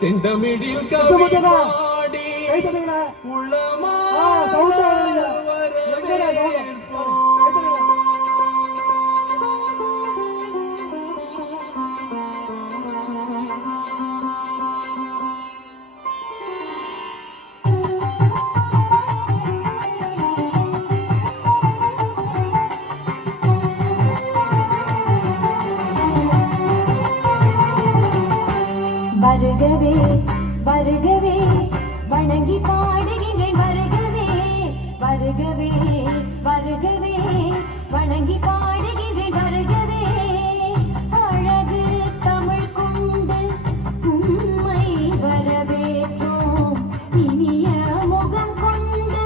செந்தமிழில் கவிபாடி உளமா வருகவே வருகவே வணங்கி பாடுகின்றேன் வருகவே வருகவே வருகவே வணங்கி பாடுகின்றேன் வருகவே அழகு தமிழ் கொண்டு உம்மை வரவேற்றோம் இனிய முகம் கொண்டு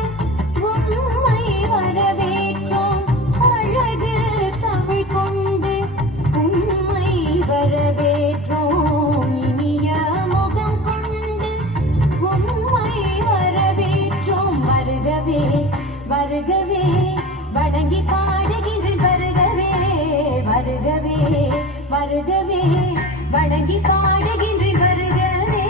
உம்மை வரவேற்றோம் அழகு தமிழ் கொண்டு உம்மை வரவேற்றோம் வருகவே வணங்கி பாடுகின்றேன் வருகவே வருகவே வருகவே வணங்கி பாடுகின்றேன் வருகவே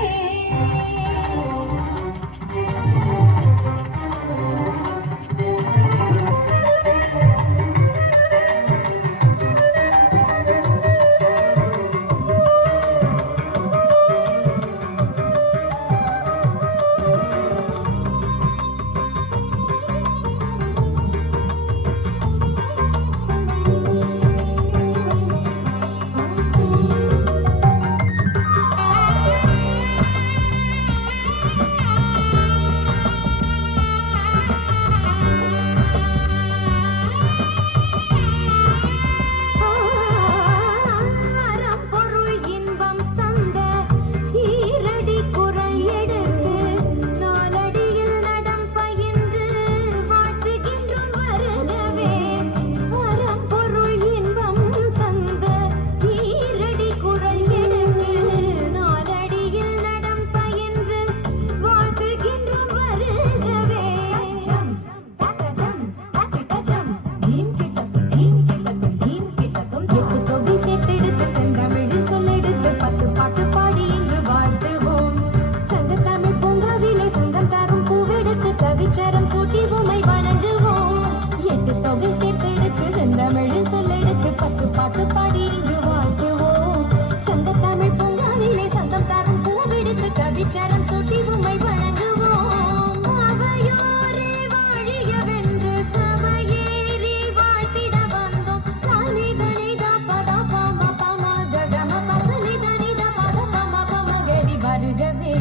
செந்தமிழில் சொல்லெடுத்து 10 பாட்டு பாடி இங்கு வாழ்த்துவோம் சங்கத்தமிழ் பொங்காலிலே சந்தம் தரும் பூவெடுத்து கவிச்சரம் சூட்டி உம்மை வணங்குவோம் அவையோரே வாழியவென்று சபையேறி வாழ்த்திட வந்தோம் சனிதனித பத பம பம ககம பசனிதனித பத பம பம கரி வருகவே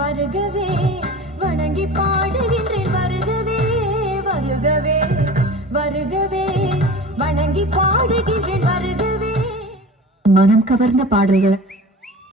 வருகவே வணங்கி பாடுகின்றேன் வருகவே வருகவே வருகவே வணங்கி பாடுகின்றேன் வருகவே மனம் கவர்ந்த பாடல்கள்